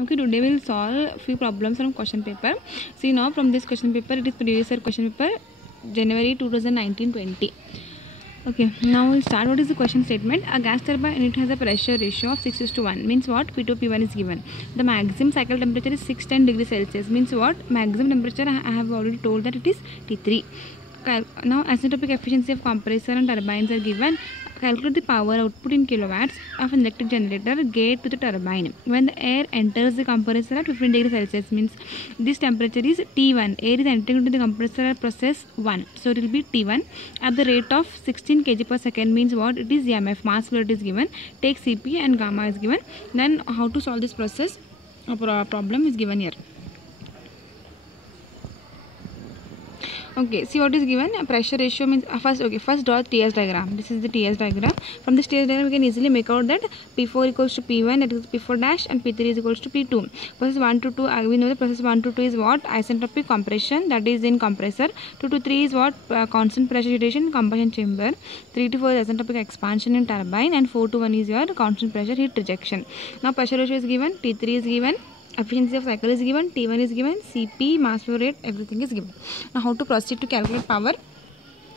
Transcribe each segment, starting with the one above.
Okay, today we will solve few problems from question paper. See now from this question paper, it is previous year question paper, January 2019-20. Okay, now we'll start. What is the question statement? A gas turbine and it has a pressure ratio of 6:1. Means what? P2 P1 is given. The maximum cycle temperature is 610 degrees Celsius. Means what? Maximum temperature I have already told that it is T3. Now isentropic efficiency of compressor and turbines are given. Calculate the power output in kilowatts of an electric generator gate to the turbine when the air enters the compressor at 15 degrees Celsius. Means this temperature is T1. Air is entering into the compressor at process 1, so it will be T1 at the rate of 16 kg per second. Means what? It is MF, mass flow rate is given. Take Cp and gamma is given. Then how to solve this process problem is given here. Okay, see what is given. Pressure ratio means first draw TS diagram. This is the TS diagram. From this TS diagram we can easily make out that P4 equals to P1, that is P4 dash, and P3 is equals to P2. Process 1 to 2, we know the process 1 to 2 is what? Isentropic compression, that is in compressor. 2 to 3 is what? Constant pressure situation in combustion chamber. 3 to 4 is isentropic expansion in turbine, and 4 to 1 is your constant pressure heat rejection. Now pressure ratio is given, T3 is given, efficiency of cycle is given, T1 is given, Cp, mass flow rate, everything is given. Now how to proceed to calculate power?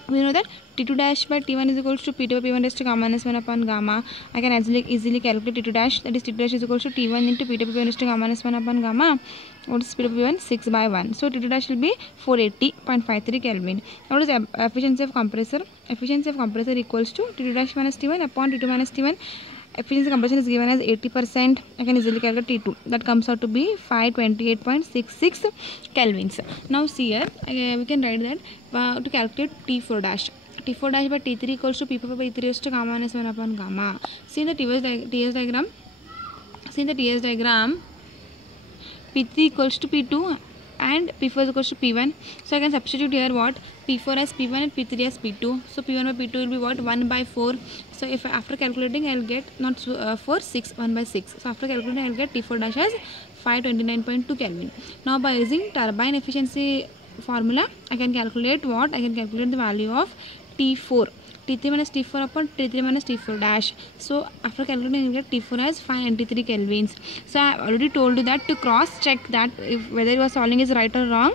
We know that T2 dash by T1 is equals to P2 by P1 dash to gamma minus 1 upon gamma. I can easily calculate T2 dash, that is T2 dash is equals to T1 into P2 by P1 dash to gamma minus 1 upon gamma. What is P2 by P1? 6 by 1. So T2 dash will be 480.53 Kelvin. What is efficiency of compressor? Efficiency of compressor equals to T2 dash minus T1 upon T2 minus T1. Efficiency compression is given as 80%. I can easily calculate T2. That comes out to be 528.66 kelvins. Now see here, we can write that to calculate T4 dash. T4 dash by T3 equals to P4 by P3 raised to gamma minus 1 upon gamma. See in the TS diagram. See in the TS diagram, P3 equals to P2 and P4 is equals to P1. So I can substitute here what? P4 as P1 and P3 as P2. So P1 by P2 will be what? 1 by 4. So if after calculating I will get not 4, 6, 1 by 6. So after calculating I will get T4 dash as 529.2 Kelvin. Now by using turbine efficiency formula I can calculate what? I can calculate the value of T4. T3 minus T4 upon T3 minus T4 dash. So after calculating you get T4 as 593 kelvins. So I have already told you that to cross check that if whether you are solving is right or wrong,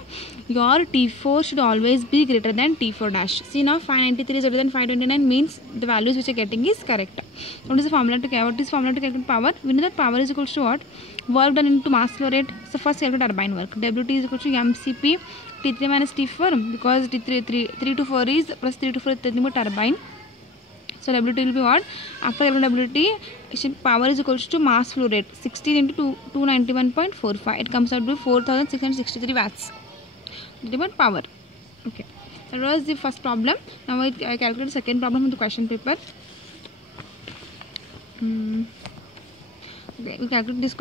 your T4 should always be greater than T4 dash. See now 593 is greater than 529 means the values which you are getting is correct. What is the formula to calculate power? We know that power is equal to what? Work done into mass flow rate. So first calculate turbine work. WT is equal to MCP T3 minus T4 because T3 to 4 is plus 3 to 4 is turbine. So WT will be what? After WT, power is equal to mass flow rate 16 into 291.45. It comes out to 4663 watts. Ultimate power. Okay. That was the first problem. Now I calculate the second problem in the question paper. Okay, we calculate this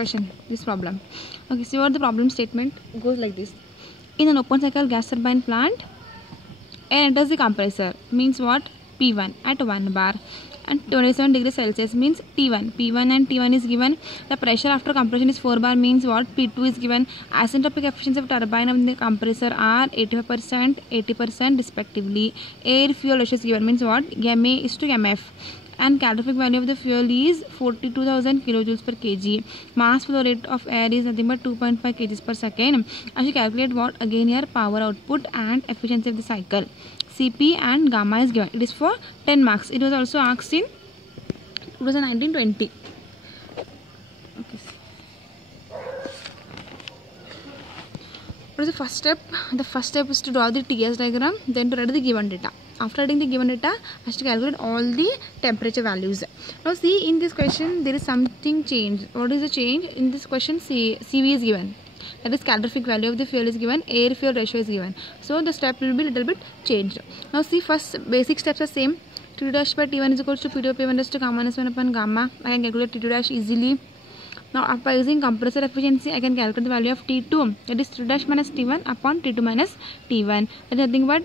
problem. Okay, see what the problem statement goes like this. In an open cycle gas turbine plant, air enters the compressor. Means what? P1 at 1 bar and 27 degrees Celsius means T1. P1 and T1 is given. The pressure after compression is 4 bar means what? P2 is given. Isentropic efficiency of turbine and the compressor are 85%, 80% respectively. Air fuel ratio is given means what? MA is to MF. And calorific value of the fuel is 42,000 kilojoules per kg. Mass flow rate of air is nothing but 2.5 kg per second. I should calculate what? Again here power output and efficiency of the cycle. Cp and gamma is given. It is for 10 marks. It was also asked in 2019-20. Okay. What is the first step? The first step is to draw the TS diagram, then to write the given data. After writing the given data, I have to calculate all the temperature values. Now see in this question there is something changed. What is the change? In this question CV is given. That is calorific value of the fuel is given, air fuel ratio is given. So the step will be little bit changed. Now see first basic steps are same. T2 dash by T1 is equals to P2 by P1 dash to gamma minus 1 upon gamma. I can calculate T2 dash easily. Now after using compressor efficiency I can calculate the value of T2. That is T2 dash minus T1 upon T2 minus T1. That is nothing but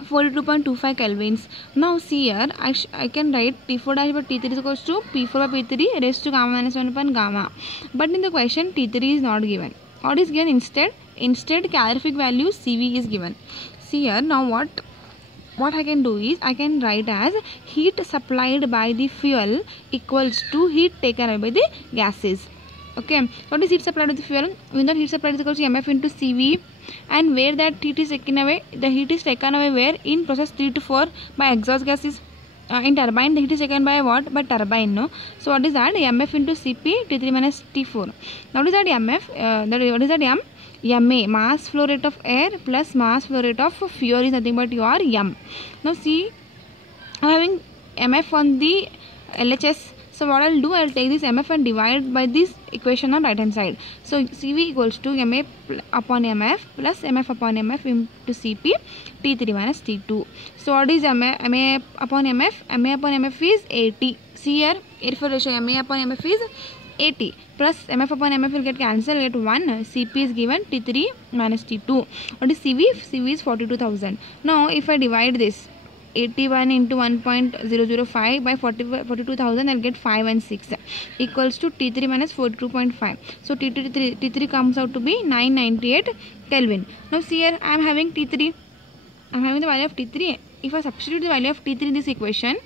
42.25 kelvins. Now see here I can write T4 dash by T3 is equals to P4 by P3 raised to gamma minus 1 upon gamma. But in the question T3 is not given. What is given instead? Instead calorific value CV is given. See here now what I can do is I can write as heat supplied by the fuel equals to heat taken away by the gases. Okay, what is heat supplied to the fuel? We know heat supplied is equal to mf into cv, and where that heat is taken away, the heat is taken away where? In process 3 to 4 by exhaust gases. In turbine the heat is taken by what? By turbine, no? So what is that? mf into cp T3 minus T4. Now what is that mf? What is that ma, mass flow rate of air plus mass flow rate of fuel is nothing but your m. Now see, I am having mf on the LHS. So what I'll do, I'll take this mf and divide by this equation on right hand side. So cv equals to ma upon mf plus mf upon mf into cp T3 minus T2. So what is ma upon mf? Ma upon mf is 80. See here, airflow ratio ma upon mf is 80 plus mf upon mf will get cancelled, get 1. cp is given T3 minus T2. What is cv? cv is 42,000. Now if I divide this 81 into 1.005 by 42,000, I'll get 5 and 6 equals to T3 minus 42.5. So T3 comes out to be 998 Kelvin. Now see here, I am having T3. I am having the value of T3. If I substitute the value of T3 in this equation,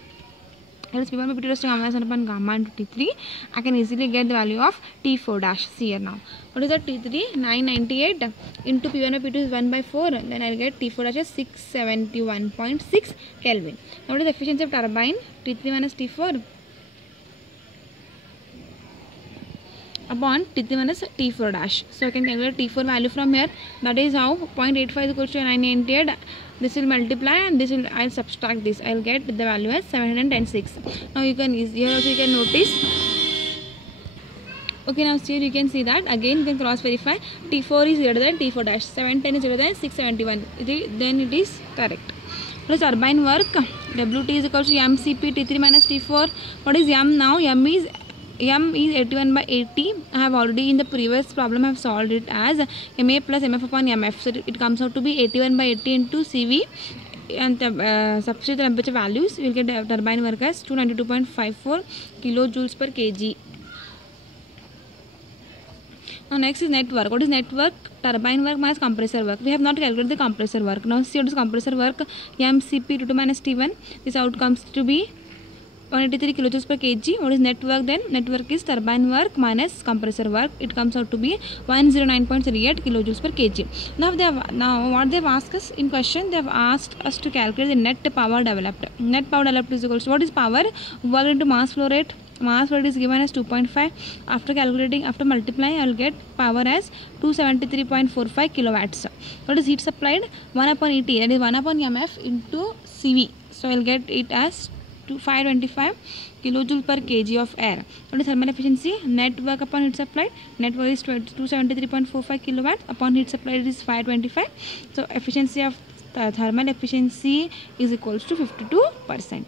that is P1 by P2 raised to gamma upon gamma into T3, I can easily get the value of T4 dash. See here now. What is that? T3 998 into P1 by P2 is 1 by 4. Then I'll get T4 dash as 671.6 Kelvin. Now what is the efficiency of turbine? T3 minus T4 upon T3 minus T4 dash. So I can calculate T4 value from here. That is how 0.85 is equal to 998. This will multiply and this will, I'll subtract this. I'll get the value as 706. Now you can here also you can notice. Okay, now here you can see that again you can cross verify. T4 is greater than T4 dash. 710 is greater than 671. Then it is correct. What is turbine work? WT is equal to mCp T3 minus T4. What is m now? M is 81 by 80. I have already in the previous problem I have solved it as ma plus mf upon mf. So it comes out to be 81 by 80 into cv, and substitute the temperature values. You will get turbine work as 292.54 kilojoules per kg. Now next is net work. What is net work? Turbine work minus compressor work. We have not calculated the compressor work. Now see what is compressor work. mCp T2 minus T1. This out comes to be 183 kilojoules per kg. What is net work then? Net work is turbine work minus compressor work. It comes out to be 109.38 kilojoules per kg. Now what they have asked us in question, they have asked us to calculate the net power developed. Net power developed is equal to what is power? Work into mass flow rate. Mass flow rate is given as 2.5. After multiplying, I will get power as 273.45 kilowatts. What is heat supplied? 1 upon ET, that is 1 upon mf into CV. So I will get it as 525 kilojoule per kg of air. What is thermal efficiency? Net work upon heat supplied. Net work is 273.45 kilowatts upon heat supplied is 525. So efficiency of thermal efficiency is equals to 52%.